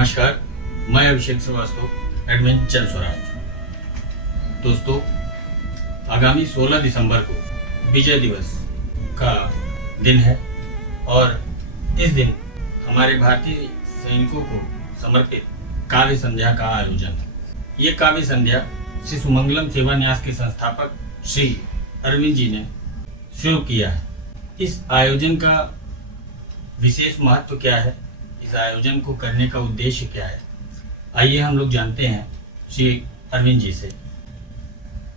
नमस्कार, मैं अभिषेक श्रीवास्तव, एडवेंचर स्वराज। दोस्तों, आगामी 16 दिसंबर को विजय दिवस का दिन है और इस दिन हमारे भारतीय सैनिकों को समर्पित काव्य संध्या का आयोजन है। ये काव्य संध्या श्री सुमंगलम सेवा न्यास के संस्थापक श्री अरविंद जी ने शुरू किया है। इस आयोजन का विशेष महत्व क्या है, इस आयोजन को करने का उद्देश्य क्या है, आइए हम लोग जानते हैं श्री अरविंद जी से।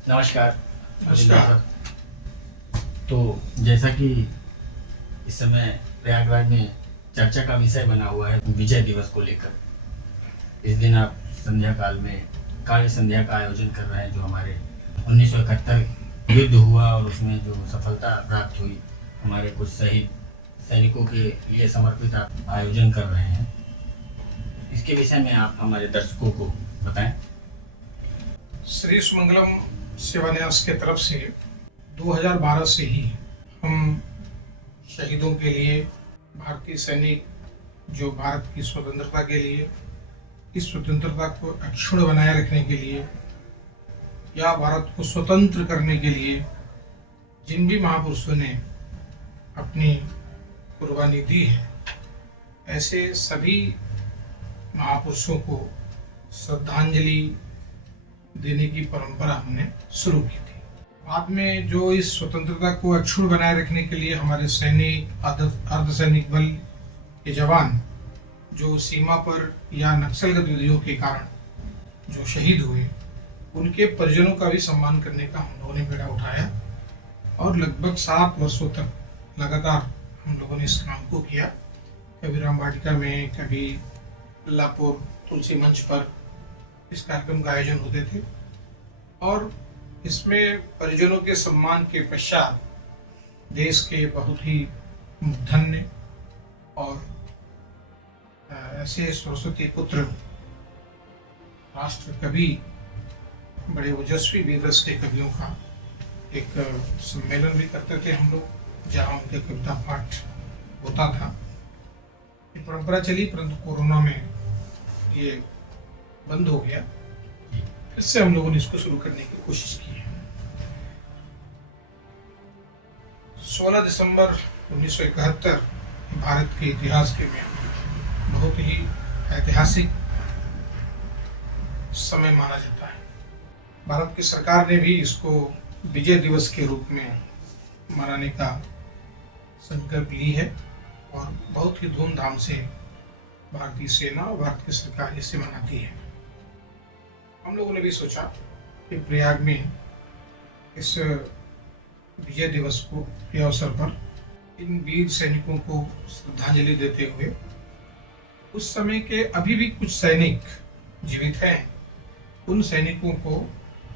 नमस्कार। नमस्कार। तो जैसा कि इस समय प्रयागराज में चर्चा का विषय बना हुआ है विजय दिवस को लेकर, इस दिन आप संध्या काल में काव्य संध्या का आयोजन कर रहे हैं, जो हमारे 1971 युद्ध हुआ और उसमें जो सफलता प्राप्त हुई, हमारे कुछ शहीद सैनिकों के लिए समर्पित आप आयोजन कर रहे हैं। इसके विषय में आप हमारे दर्शकों को बताएं। श्री सुमंगलम सेवा न्यास के तरफ से 2012 से ही हम शहीदों के लिए, भारतीय सैनिक जो भारत की स्वतंत्रता के लिए, इस स्वतंत्रता को अक्षुण्ण बनाए रखने के लिए या भारत को स्वतंत्र करने के लिए जिन भी महापुरुषों ने अपनी कुर्बानी दी है, ऐसे सभी महापुरुषों को श्रद्धांजलि देने की परंपरा हमने शुरू की थी। बाद में जो इस स्वतंत्रता को अक्षुण्ण बनाए रखने के लिए हमारे सैनिक, अर्धसैनिक बल के जवान जो सीमा पर या नक्सल गतिविधियों के कारण जो शहीद हुए, उनके परिजनों का भी सम्मान करने का हम लोगों ने बेड़ा उठाया और लगभग 7 वर्षों तक लगातार हम लोगों ने इस काम को किया। कभी राम वाटिका में, कभी लापुर तुलसी मंच पर इस कार्यक्रम का आयोजन होते थे और इसमें परिजनों के सम्मान के पश्चात देश के बहुत ही धन्य और ऐसे सरस्वती पुत्र राष्ट्र कवि, बड़े ओजस्वी वीररस के कवियों का एक सम्मेलन भी करते थे हम लोग, जहाँ उनके कविता पाठ होता था। ये परंपरा चली, परंतु कोरोना में ये बंद हो गया। फिर से हम लोगों ने इसको शुरू करने की कोशिश की है। 16 दिसंबर 1971 भारत के इतिहास के में बहुत ही ऐतिहासिक समय माना जाता है। भारत की सरकार ने भी इसको विजय दिवस के रूप में मनाने का संकल्प ली है और बहुत ही धूमधाम से भारतीय सेना और भारत की सरकार इसे मनाती है। हम लोगों ने भी सोचा कि प्रयाग में इस विजय दिवस को के अवसर पर इन वीर सैनिकों को श्रद्धांजलि देते हुए, उस समय के अभी भी कुछ सैनिक जीवित हैं, उन सैनिकों को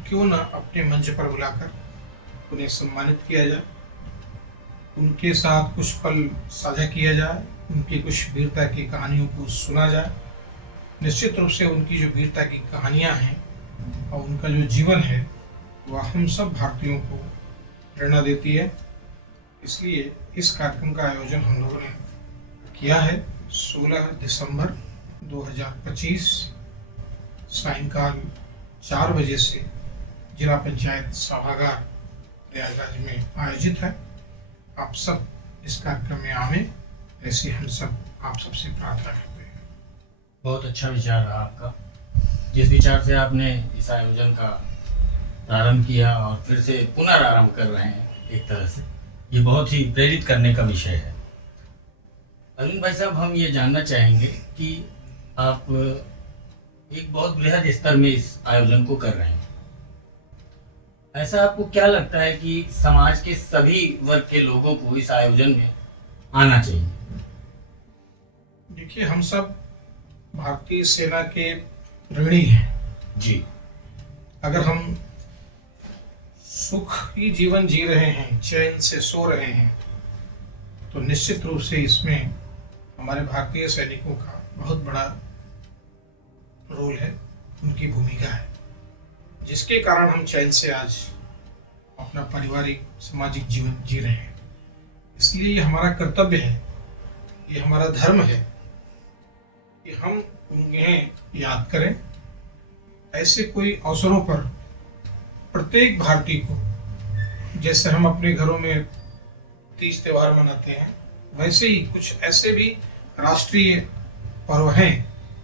क्यों न अपने मंच पर बुलाकर उन्हें सम्मानित किया जाए, उनके साथ कुछ पल साझा किया जाए, उनकी कुछ वीरता की कहानियों को सुना जाए। निश्चित रूप से उनकी जो वीरता की कहानियां हैं और उनका जो जीवन है, वह हम सब भारतीयों को प्रेरणा देती है। इसलिए इस कार्यक्रम का आयोजन हम लोगों ने किया है 16 दिसंबर 2025 सायंकाल 4 बजे से जिला पंचायत सभागार प्रयागराज में आयोजित है। आप सब इस कार्यक्रम में आवें, ऐसे हम सब आप सबसे प्रार्थना करते हैं। बहुत अच्छा विचार रहा आपका, जिस विचार से आपने इस आयोजन का प्रारंभ किया और फिर से पुनरारंभ कर रहे हैं, एक तरह से ये बहुत ही प्रेरित करने का विषय है। अरविंद भाई साहब, हम ये जानना चाहेंगे कि आप एक बहुत बृहद स्तर में इस आयोजन को कर रहे हैं। ऐसा आपको क्या लगता है कि समाज के सभी वर्ग के लोगों को इस आयोजन में आना चाहिए? देखिए, हम सब भारतीय सेना के ऋणी हैं जी। अगर हम सुखी जीवन जी रहे हैं, चैन से सो रहे हैं, तो निश्चित रूप से इसमें हमारे भारतीय सैनिकों का बहुत बड़ा रोल है, उनकी भूमिका है, जिसके कारण हम चैन से आज अपना पारिवारिक सामाजिक जीवन जी रहे हैं। इसलिए ये हमारा कर्तव्य है, ये हमारा धर्म है कि हम उन्हें याद करें। ऐसे कोई अवसरों पर प्रत्येक भारतीय को, जैसे हम अपने घरों में तीज त्योहार मनाते हैं, वैसे ही कुछ ऐसे भी राष्ट्रीय पर्व हैं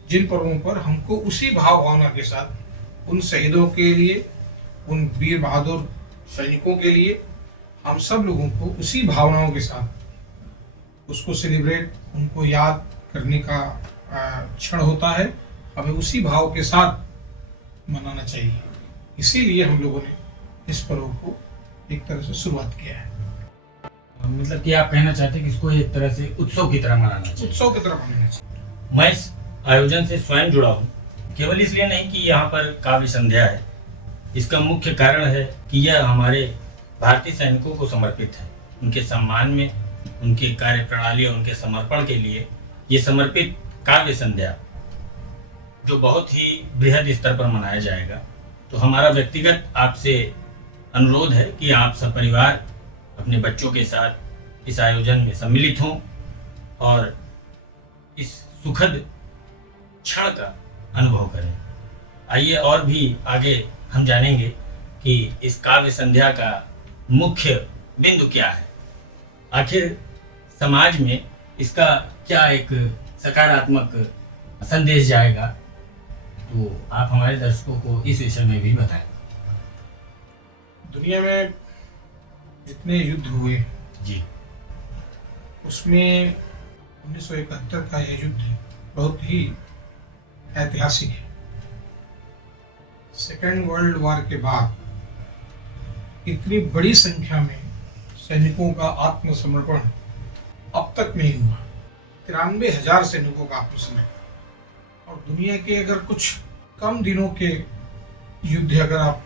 जिन पर्वों पर हमको उसी भाव भावना के साथ उन शहीदों के लिए, उन वीर बहादुर सैनिकों के लिए, हम सब लोगों को उसी भावनाओं के साथ उसको सेलिब्रेट, उनको याद करने का क्षण होता है। हमें उसी भाव के साथ मनाना चाहिए। इसीलिए हम लोगों ने इस पर्व को एक तरह से शुरुआत किया है। मतलब कि आप कहना चाहते हैं कि इसको एक तरह से उत्सव की तरह मनाना चाहिए। उत्सव की तरह मनाना चाहिए। मैं इस आयोजन से स्वयं जुड़ा हूँ, केवल इसलिए नहीं कि यहाँ पर काव्य संध्या है। इसका मुख्य कारण है कि यह हमारे भारतीय सैनिकों को समर्पित है। उनके सम्मान में, उनकी कार्य प्रणाली और उनके समर्पण के लिए ये समर्पित काव्य संध्या, जो बहुत ही बृहद स्तर पर मनाया जाएगा। तो हमारा व्यक्तिगत आपसे अनुरोध है कि आप सब परिवार अपने बच्चों के साथ इस आयोजन में सम्मिलित हों और इस सुखद क्षण का अनुभव करें। आइए और भी आगे हम जानेंगे कि इस काव्य संध्या का मुख्य बिंदु क्या है, आखिर समाज में इसका क्या एक सकारात्मक संदेश जाएगा। तो आप हमारे दर्शकों को इस विषय में भी बताएं। दुनिया में जितने युद्ध हुए जी, उसमें 1971 का यह युद्ध बहुत ही ऐतिहासिक है। सेकेंड वर्ल्ड वॉर के बाद इतनी बड़ी संख्या में सैनिकों का आत्मसमर्पण अब तक नहीं हुआ। 93,000 सैनिकों का आत्मसमर्पण। और दुनिया के अगर कुछ कम दिनों के युद्ध अगर आप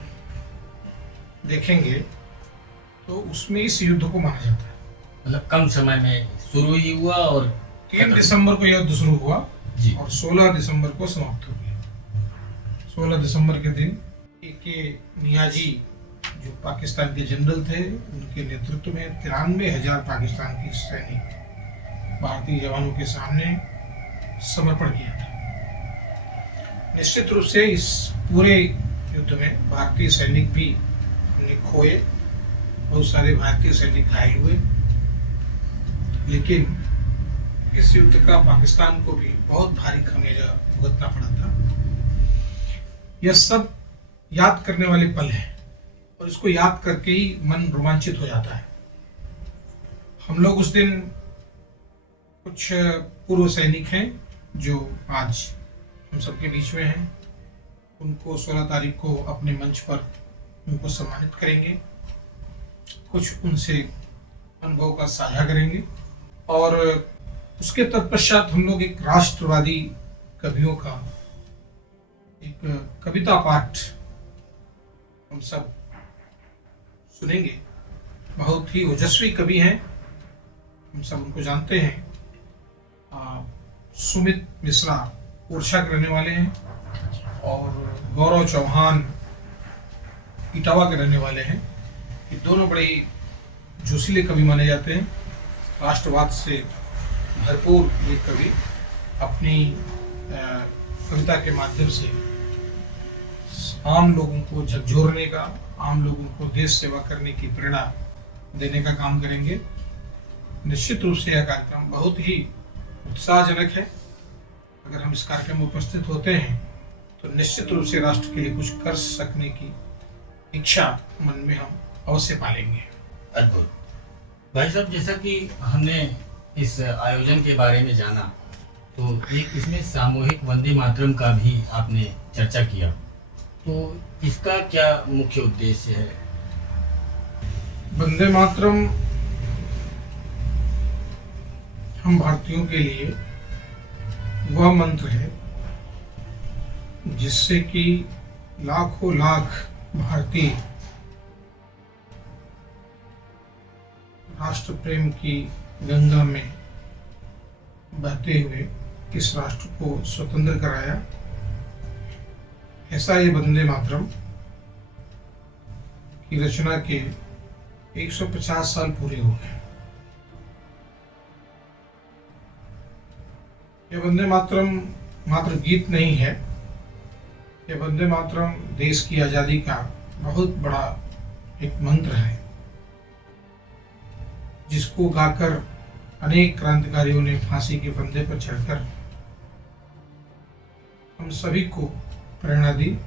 देखेंगे तो उसमें इस युद्ध को माना जाता है। मतलब कम समय में शुरू ही हुआ और 3 दिसंबर को युद्ध शुरू हुआ जी, और 16 दिसंबर को समाप्त हो गया। 16 दिसंबर के दिन के नियाजी, जो पाकिस्तान के जनरल थे, उनके नेतृत्व में 93,000 पाकिस्तान की सैनिक भारतीय जवानों के सामने समर्पण किया था। निश्चित रूप से इस पूरे युद्ध में भारतीय सैनिक भी हमने खोए, बहुत सारे भारतीय सैनिक घायल हुए, लेकिन इस युद्ध का पाकिस्तान को भी बहुत भारी खमियाजा भुगतना पड़ा था। यह सब याद करने वाले पल हैं और इसको याद करके ही मन रोमांचित हो जाता है। हम लोग उस दिन, कुछ पूर्व सैनिक हैं जो आज हम सबके बीच में हैं, उनको 16 तारीख को अपने मंच पर उनको सम्मानित करेंगे, कुछ उनसे अनुभव का साझा करेंगे और उसके तत्पश्चात हम लोग एक राष्ट्रवादी कवियों का एक कविता पाठ हम सब सुनेंगे। बहुत ही ओजस्वी कवि हैं, हम सब उनको जानते हैं। सुमित मिश्रा ओरछा के रहने वाले हैं और गौरव चौहान इटावा के रहने वाले हैं। ये दोनों बड़े ही जोशीले कवि माने जाते हैं। राष्ट्रवाद से भरपूर ये कवि अपनी कविता के माध्यम से आम लोगों को झकझोरने का, आम लोगों को देश सेवा करने की प्रेरणा देने का काम करेंगे। निश्चित रूप से यह कार्यक्रम बहुत ही उत्साहजनक है। अगर हम इस कार्यक्रम में उपस्थित होते हैं तो निश्चित रूप से राष्ट्र के लिए कुछ कर सकने की इच्छा मन में हम अवश्य पालेंगे। अद्भुत। भाई साहब, जैसा कि हमने इस आयोजन के बारे में जाना, तो एक इसमें सामूहिक वंदे मातरम का भी आपने चर्चा किया, तो इसका क्या मुख्य उद्देश्य है? वंदे मातरम हम भारतीयों के लिए वह मंत्र है जिससे कि लाखों लाख भारतीय राष्ट्र प्रेम की गंगा में बहते हुए इस राष्ट्र को स्वतंत्र कराया। ऐसा ये वंदे मातरम की रचना के 150 साल पूरे हो गए। यह वंदे मातरम मात्र गीत नहीं है, ये वंदे मातरम देश की आज़ादी का बहुत बड़ा एक मंत्र है, जिसको गाकर अनेक क्रांतिकारियों ने फांसी के फंदे पर चढ़कर हम सभी को प्रेरणा दी।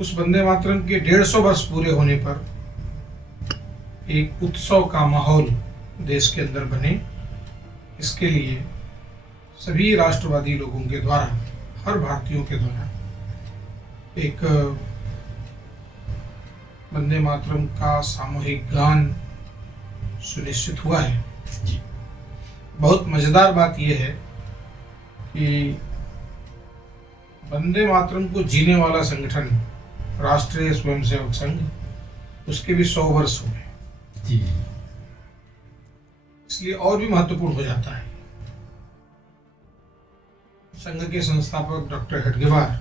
उस वंदे मातरम के 150 वर्ष पूरे होने पर एक उत्सव का माहौल देश के अंदर बने, इसके लिए सभी राष्ट्रवादी लोगों के द्वारा, हर भारतीयों के द्वारा एक वंदे मातरम का सामूहिक गान सुनिश्चित हुआ है। बहुत मजेदार बात यह है कि वंदे मातरम को जीने वाला संगठन राष्ट्रीय स्वयंसेवक संघ, उसके भी 100 वर्ष हो गए, इसलिए और भी महत्वपूर्ण हो जाता है। संघ के संस्थापक डॉक्टर हेडगेवार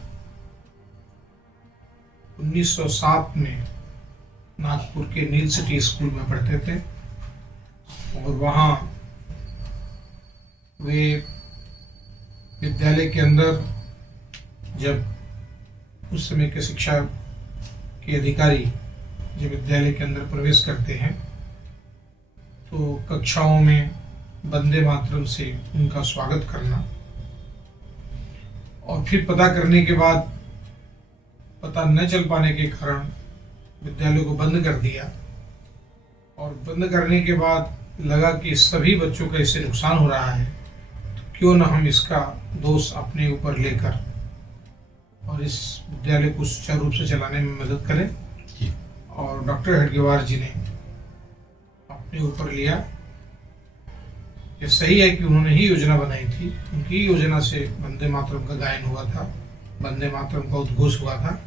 1907 में नागपुर के नील सिटी स्कूल में पढ़ते थे और वहाँ वे विद्यालय के अंदर, जब उस समय के शिक्षा के अधिकारी जब विद्यालय के अंदर प्रवेश करते हैं तो कक्षाओं में वंदे मातरम से उनका स्वागत करना, और फिर पता करने के बाद पता न चल पाने के कारण विद्यालय को बंद कर दिया, और बंद करने के बाद लगा कि सभी बच्चों का इससे नुकसान हो रहा है, तो क्यों न हम इसका दोष अपने ऊपर लेकर और इस विद्यालय को सुचारू रूप से चलाने में मदद करें। और डॉक्टर हेडगेवार जी ने अपने ऊपर लिया। ये सही है कि उन्होंने ही योजना बनाई थी, उनकी योजना से वंदे मातरम का गायन हुआ था, वंदे मातरम का उद्घोष हुआ था।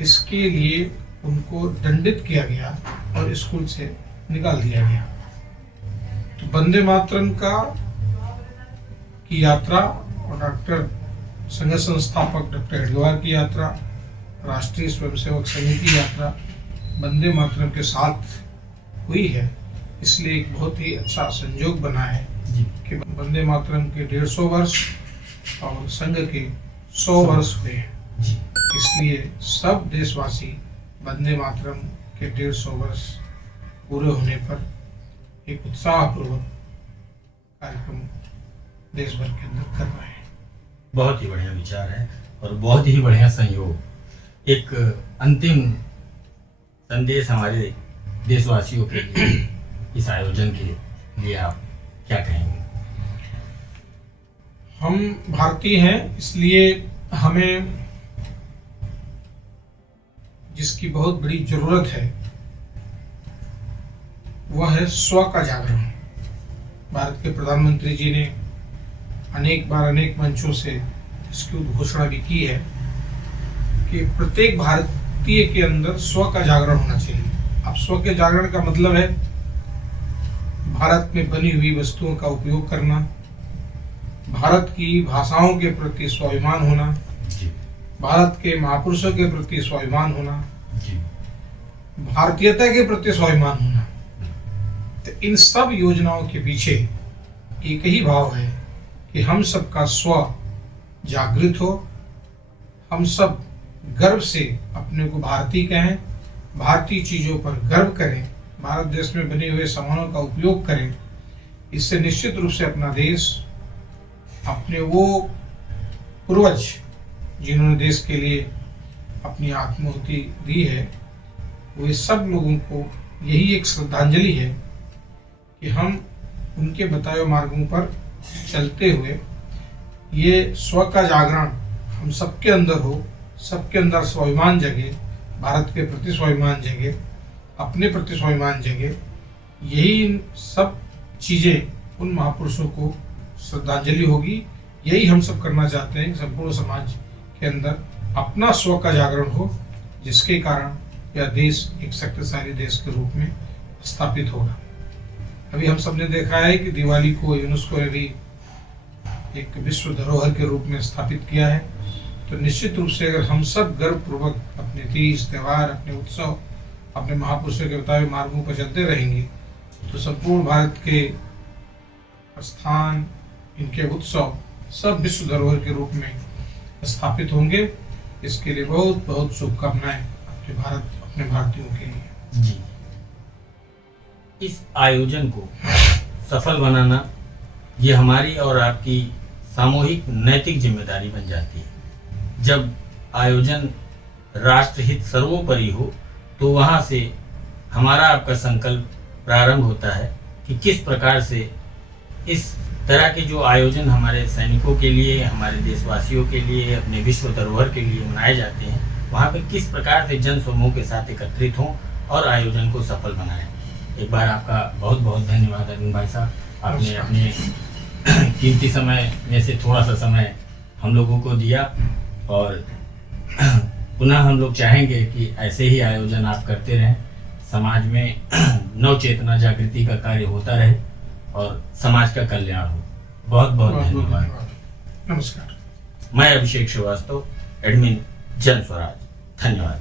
इसके लिए उनको दंडित किया गया और स्कूल से निकाल दिया गया। तो वंदे मातरम की यात्रा और डॉक्टर संघ संस्थापक डॉक्टर हेडगेवार की यात्रा, राष्ट्रीय स्वयंसेवक संघ की यात्रा वंदे मातरम के साथ हुई है, इसलिए एक बहुत ही अच्छा संयोग बना है कि वंदे मातरम के 150 वर्ष और संघ के 100 वर्ष हुए हैं। इसलिए सब देशवासी वंदे मातरम के 150 वर्ष पूरे होने पर एक उत्साहपूर्वक कार्यक्रम देश भर के अंदर कर रहे हैं। बहुत ही बढ़िया विचार है और बहुत ही बढ़िया संयोग। एक अंतिम संदेश हमारे देशवासियों के लिए इस आयोजन के लिए आप क्या कहेंगे? हम भारतीय हैं, इसलिए हमें जिसकी बहुत बड़ी जरूरत है वह है स्व का जागरण। भारत के प्रधानमंत्री जी ने अनेक बार अनेक मंचों से इसकी उद्घोषणा भी की है कि प्रत्येक भारतीय के अंदर स्व का जागरण होना चाहिए। अब स्व के जागरण का मतलब है भारत में बनी हुई वस्तुओं का उपयोग करना, भारत की भाषाओं के प्रति स्वाभिमान होना, भारत के महापुरुषों के प्रति स्वाभिमान होना, भारतीयता के प्रति स्वाभिमान होना। तो इन सब योजनाओं के पीछे एक ही भाव है कि हम सबका स्व जागृत हो, हम सब गर्व से अपने को भारतीय कहें, भारतीय चीज़ों पर गर्व करें, भारत देश में बने हुए सामानों का उपयोग करें। इससे निश्चित रूप से अपना देश, अपने वो पूर्वज जिन्होंने देश के लिए अपनी आत्माहुति दी है, वे सब लोगों को यही एक श्रद्धांजलि है कि हम उनके बताए हुए मार्गों पर चलते हुए ये स्व का जागरण हम सबके अंदर हो, सबके अंदर स्वाभिमान जगे, भारत के प्रति स्वाभिमान जगे, अपने प्रति स्वाभिमान जगे। यही सब चीज़ें उन महापुरुषों को श्रद्धांजलि होगी। यही हम सब करना चाहते हैं, संपूर्ण समाज के अंदर अपना स्व का जागरण हो, जिसके कारण यह देश एक शक्तिशाली देश के रूप में स्थापित होगा। अभी हम सब ने देखा है कि दिवाली को यूनेस्को ने भी एक विश्व धरोहर के रूप में स्थापित किया है। तो निश्चित रूप से अगर हम सब गर्वपूर्वक अपने तीज त्यौहार, अपने उत्सव, अपने महापुरुषों के बताए मार्गों पर चलते रहेंगे, तो संपूर्ण भारत के स्थान, इनके उत्सव सब विश्व धरोहर के रूप में स्थापित होंगे। इसके लिए बहुत बहुत शुभकामनाएं अपने भारतीयों के लिए। जी, इस आयोजन को सफल बनाना ये हमारी और आपकी सामूहिक नैतिक जिम्मेदारी बन जाती है। जब आयोजन राष्ट्रहित सर्वोपरि हो तो वहाँ से हमारा आपका संकल्प प्रारंभ होता है कि किस प्रकार से इस तरह के जो आयोजन हमारे सैनिकों के लिए, हमारे देशवासियों के लिए, अपने विश्व धरोहर के लिए मनाए जाते हैं, वहाँ पे किस प्रकार से जन समूह के साथ एकत्रित हों और आयोजन को सफल बनाएं। एक बार आपका बहुत बहुत धन्यवाद अरविंद भाई साहब, आपने अपने कीमती समय में से थोड़ा सा समय हम लोगों को दिया और पुनः हम लोग चाहेंगे कि ऐसे ही आयोजन आप करते रहें, समाज में नव चेतना जागृति का कार्य होता रहे और समाज का कल्याण हो। बहुत बहुत धन्यवाद। नमस्कार। मैं अभिषेक श्रीवास्तव, एडमिन जन स्वराज। धन्यवाद।